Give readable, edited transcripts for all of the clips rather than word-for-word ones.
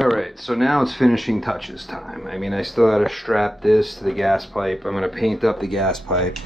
Alright, so now it's finishing touches time. I mean, I still gotta strap this to the gas pipe. I'm gonna paint up the gas pipe.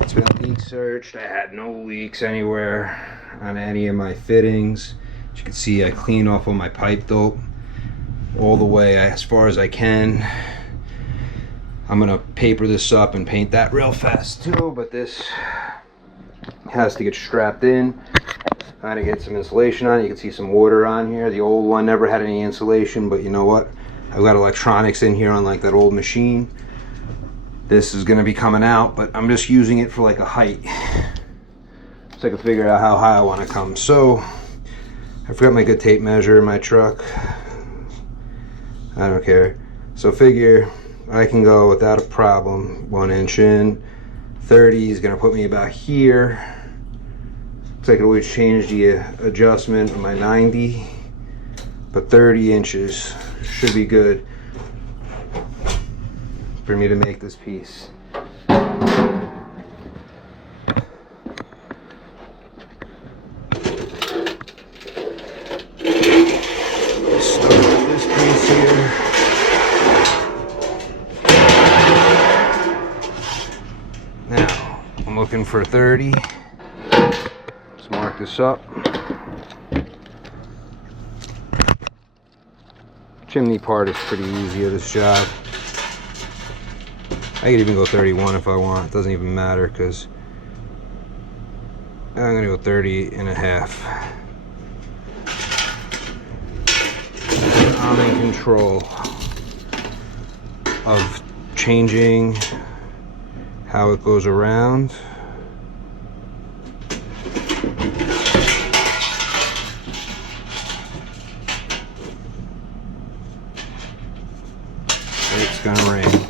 It's been leak searched. I had no leaks anywhere on any of my fittings. As you can see, I cleaned off all my pipe dope all the way as far as I can. I'm gonna paper this up and paint that real fast too, but this has to get strapped in. Kind of get some insulation on it. You can see some water on here. The old one never had any insulation, but you know what? I've got electronics in here on like that old machine. This is gonna be coming out, but I'm just using it for like a height. So I can figure out how high I wanna come. So, I forgot my good tape measure in my truck. I don't care. So figure I can go without a problem 1 inch in. 30 is gonna put me about here. So I could always change the adjustment of my 90, but 30 inches should be good for me to make this piece. Start with this piece here. Now, I'm looking for 30. Mark this up. Chimney part is pretty easy of this job. I could even go 31 if I want. It doesn't even matter because I'm gonna go 30 and a half. I'm in control of changing how it goes around. It's gonna rain.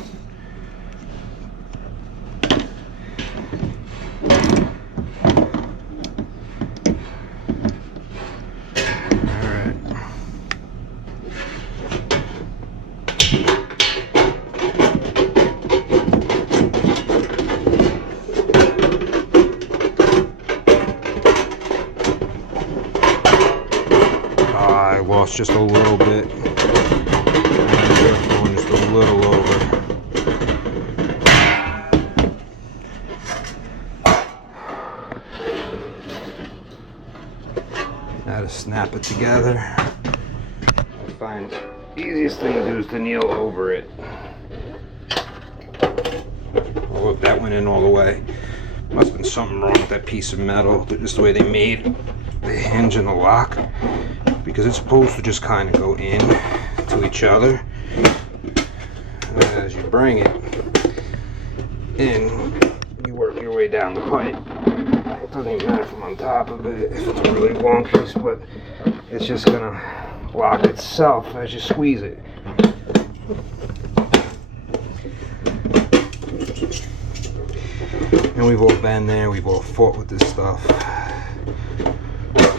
Alright. I lost just a little bit. Just a little over. Now to snap it together. I find the easiest thing to do is to kneel over it. Oh look, that went in all the way. Must have been something wrong with that piece of metal. Just the way they made the hinge and the lock. Because it's supposed to just kind of go in to each other. And as you bring it in, you work your way down the pipe. It doesn't even matter if I'm on top of it, if it's a really long piece, but it's just gonna lock itself as you squeeze it. And we've all been there, we've all fought with this stuff.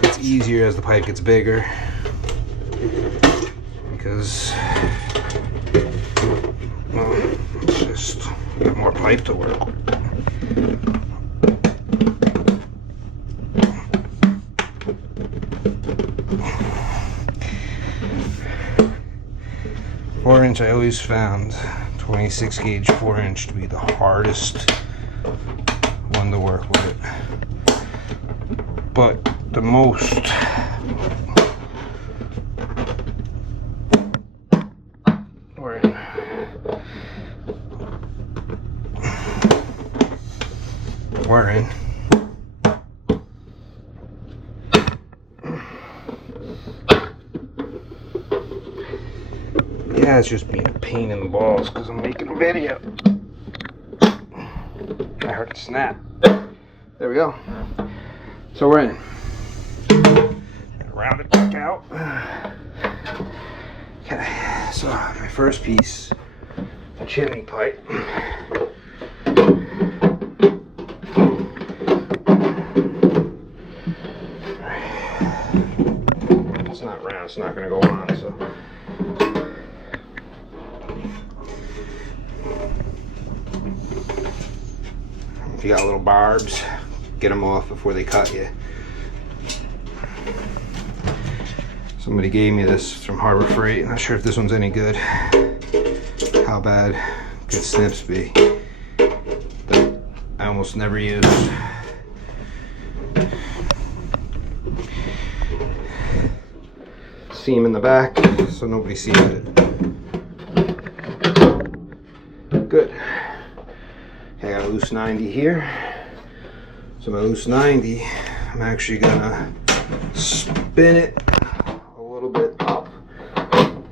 It's easier as the pipe gets bigger because well, it's just got more pipe to work with. 4-inch, I always found 26 gauge 4-inch to be the hardest one to work with. But the most we're in. Yeah, it's just being a pain in the balls because I'm making a video. I heard it snap. There we go. So we're in. Round it back out. Okay, so my first piece, the chimney pipe. It's not round, it's not going to go on, so. If you got little barbs, get them off before they cut you. Somebody gave me this from Harbor Freight. Not sure if this one's any good. How bad could snips be? That I almost never use. Seam in the back so nobody sees it. Good. Okay, I got a loose 90 here. So my loose 90, I'm actually gonna spin it a little bit up.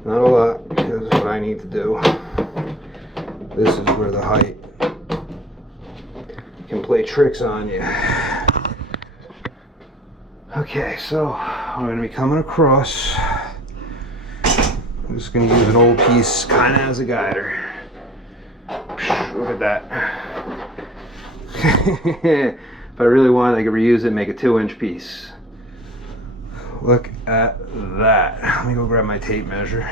Not a lot, because what I need to do. This is where the height can play tricks on you. Okay, so I'm gonna be coming across. I'm just gonna use an old piece kind of as a guider. Look at that. If I really wanted, I could reuse it and make a 2-inch piece. Look at that. Let me go grab my tape measure.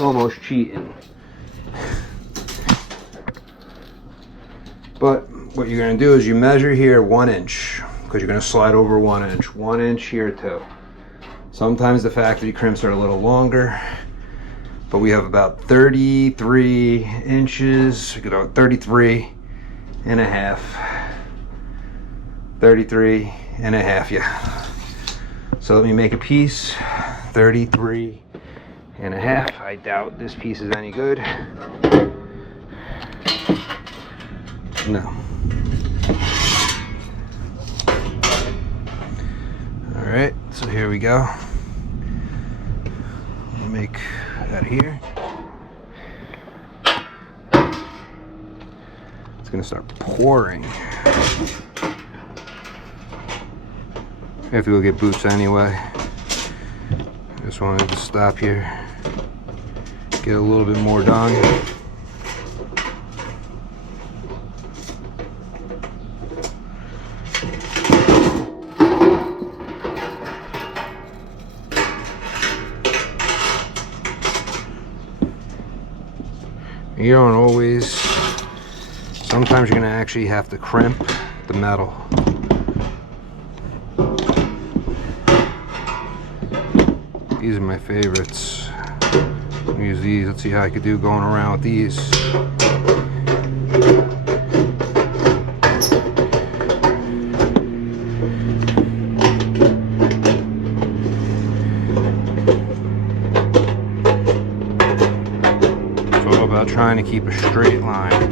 Almost cheating. But what you're going to do is you measure here 1 inch, because you're going to slide over 1 inch. 1 inch here too. Sometimes the factory crimps are a little longer, but we have about 33 inches, 33 and a half. 33 and a half, yeah. So let me make a piece, 33 and a half. I doubt this piece is any good. No. All right, so here we go. I'll make that here. It's gonna start pouring. I have to go get boots anyway. Just wanted to stop here, get a little bit more done. You don't always, sometimes you're going to actually have to crimp the metal. These are my favorites. I'll use these. Let's see how I could do going around with these. Trying to keep a straight line.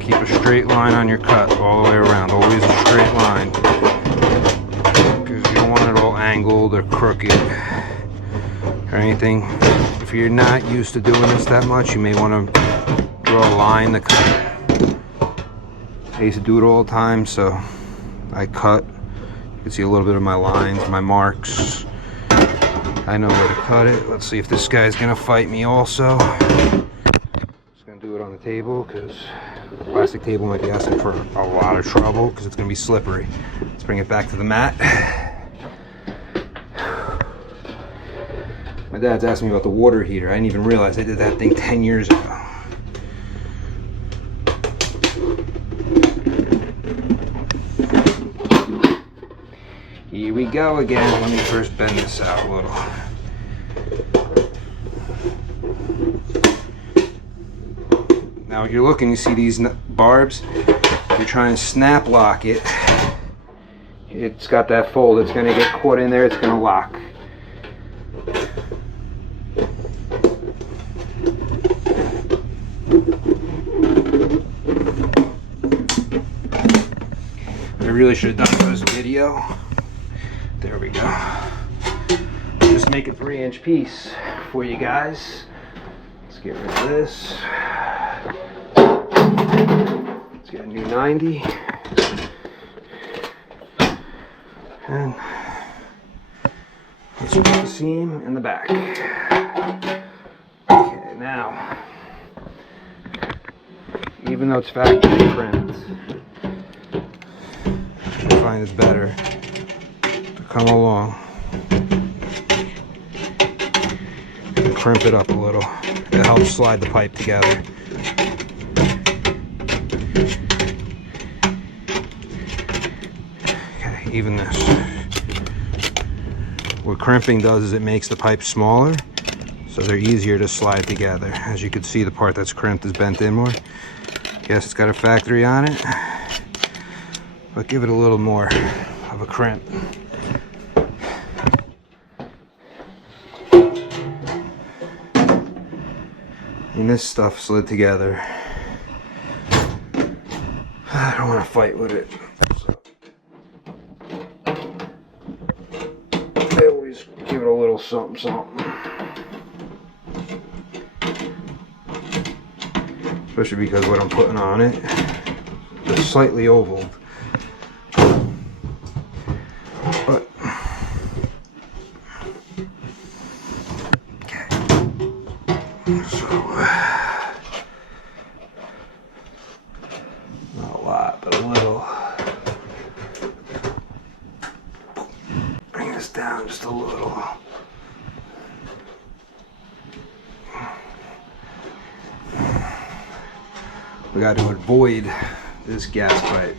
Keep a straight line on your cut all the way around. Always a straight line. Because you don't want it all angled or crooked or anything. If you're not used to doing this that much, you may want to draw a line to cut. I used to do it all the time, so I cut. You can see a little bit of my lines, my marks. I know where to cut it. Let's see if this guy's gonna fight me also. Do it on the table because the plastic table might be asking for a lot of trouble because it's going to be slippery. Let's bring it back to the mat. My dad's asking me about the water heater. I didn't even realize I did that thing 10 years ago. Here we go again. Let me first bend this out a little. Now you're looking, you see these barbs, if you're trying to snap lock it, it's got that fold, it's going to get caught in there, it's going to lock. I really should have done this video. There we go. Just make a 3-inch piece for you guys. Let's get rid of this. Let's get a new 90. And let's put the seam in the back. Okay, now, even though it's factory crimped, I find it's better to come along and crimp it up a little. It helps slide the pipe together. even this. What crimping does is it makes the pipes smaller, so they're easier to slide together. As you can see, the part that's crimped is bent in more. Guess it's got a factory on it, but give it a little more of a crimp. And this stuff slid together. I don't want to fight with it. So I always give it a little something, something. Especially because what I'm putting on it is slightly oval. But okay. So not a lot, but a little. Bring this down just a little. We got to avoid this gas pipe.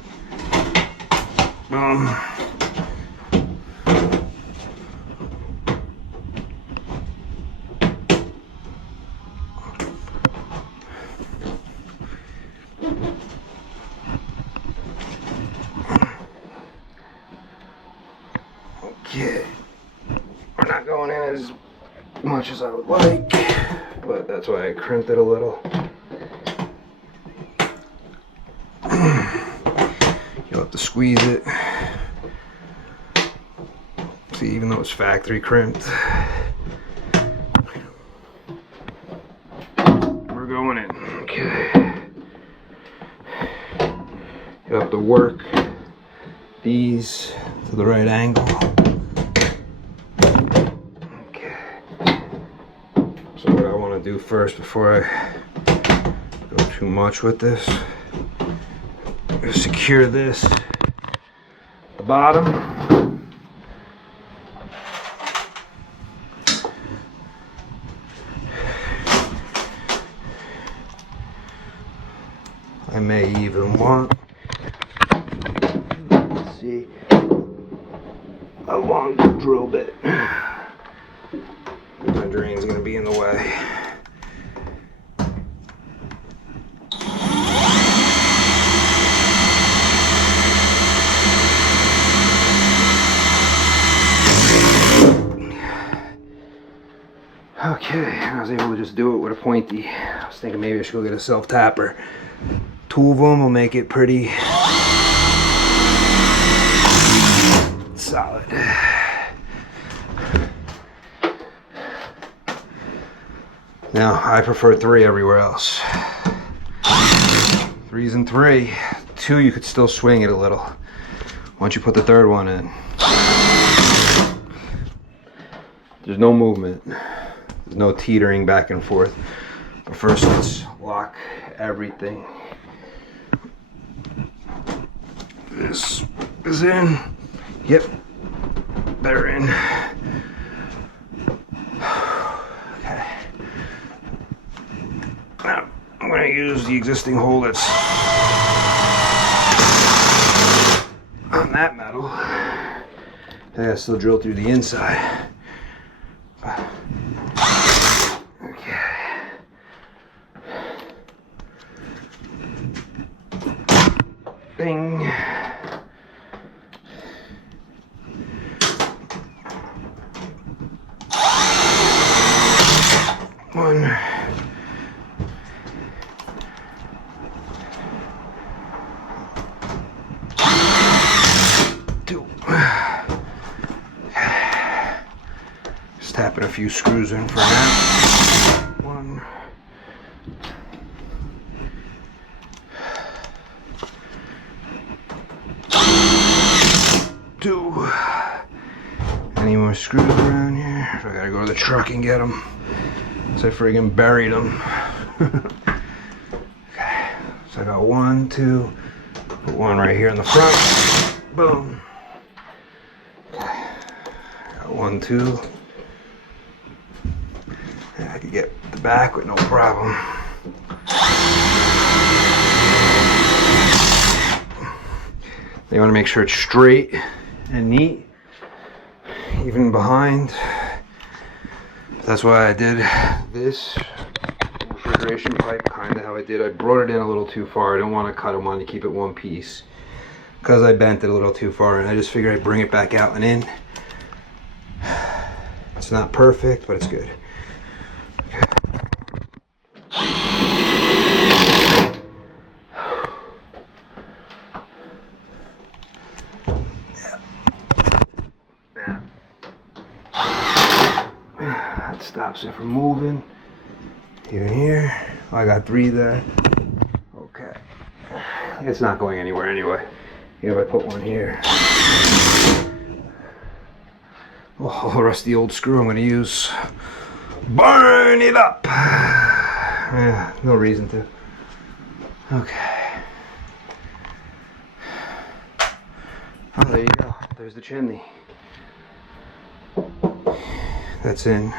Okay, we're not going in as much as I would like, but that's why I crimped it a little. You'll have to squeeze it. See, even though it's factory crimped, we're going in. Okay. You'll have to work these to the right angle. Okay. So what I want to do first, before I go too much with this, secure this at the bottom. I may even want, let's see, a long drill bit. My drain's gonna be in the way. Okay, I was able to just do it with a pointy. I was thinking maybe I should go get a self-tapper. Two of them will make it pretty solid. Now, I prefer 3 everywhere else. 3's and 3. 2, you could still swing it a little once you put the 3rd one in. There's no movement. There's no teetering back and forth. But first, let's lock everything. This is in. Yep, they're in. Okay. Now, I'm going to use the existing hole that's on that metal. I gotta still drill through the inside. Bing. One. Two. Just tapping a few screws in for now. 1. 2. Any more screws around here? I gotta go to the truck and get them. So I friggin' buried them. Okay, so I got 1, 2, put 1 right here in the front. Boom. Okay. Got 1, 2. Yeah, I could get the back with no problem. You want to make sure it's straight and neat, even behind. That's why I did this refrigeration pipe kind of how I did. I brought it in a little too far. I don't want to cut. I wanted to keep it one piece because I bent it a little too far, and I just figured I'd bring it back out and in. It's not perfect, but it's good. That stops it from moving. Even here, oh, I got 3 there. Okay, it's not going anywhere anyway. If I put one here, oh, the rusty old screw I'm going to use. Burn it up. Yeah, no reason to. Okay. Oh, there you go. There's the chimney. That's in.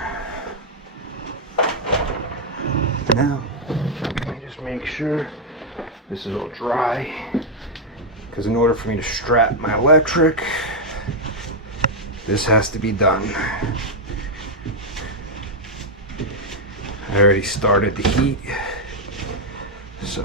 Now, let me just make sure this is all dry, because in order for me to strap my electric, this has to be done. I already started the heat, so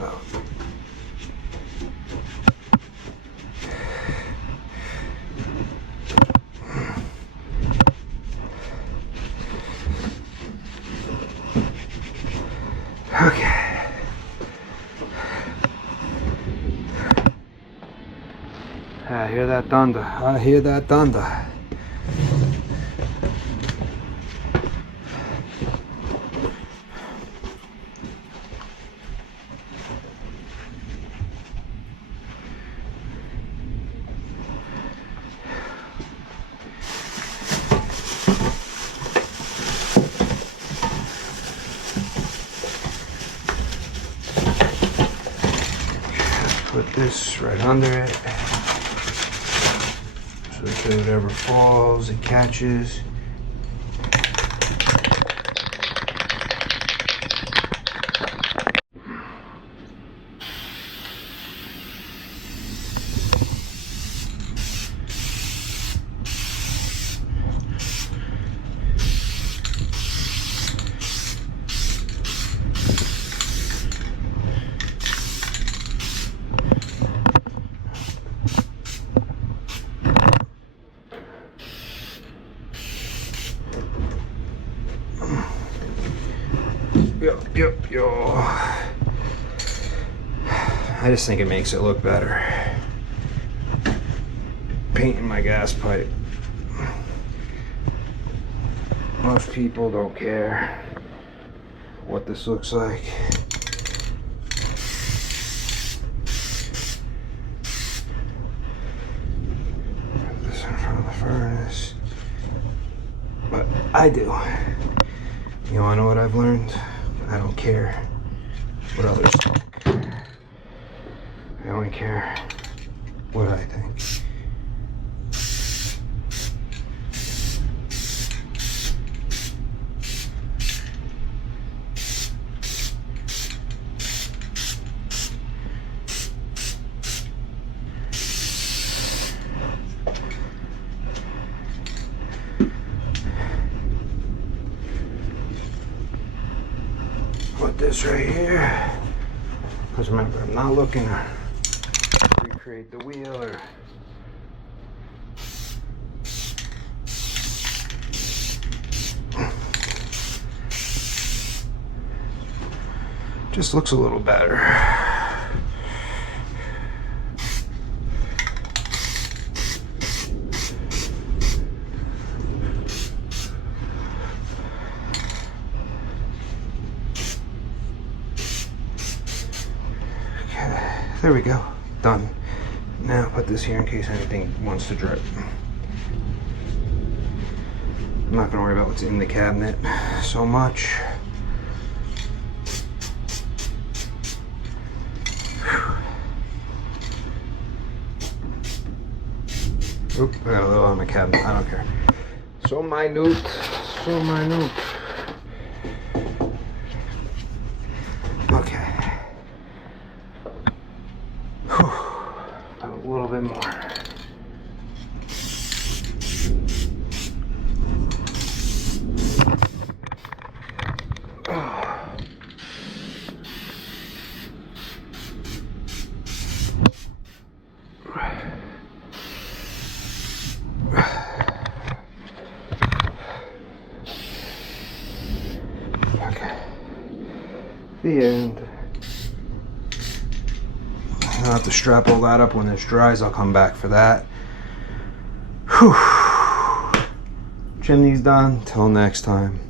okay. I hear that thunder. I hear that thunder. Put this right under it, so that whatever falls, it catches. Yo. I just think it makes it look better. Painting my gas pipe. Most people don't care what this looks like. Put this in front of the furnace. But I do. You wanna know what I've learned? I don't care what others think. I only care what I think. Put this right here, because remember, I'm not looking to recreate the wheel or just looks a little better. There we go, done. Now put this here in case anything wants to drip. I'm not gonna worry about what's in the cabinet so much. Oop, I got a little on my cabinet, I don't care. So minute, so minute. Okay. A little bit more. The end. I'll have to strap all that up when this dries. I'll come back for that. Whew. Chimney's done. Till next time.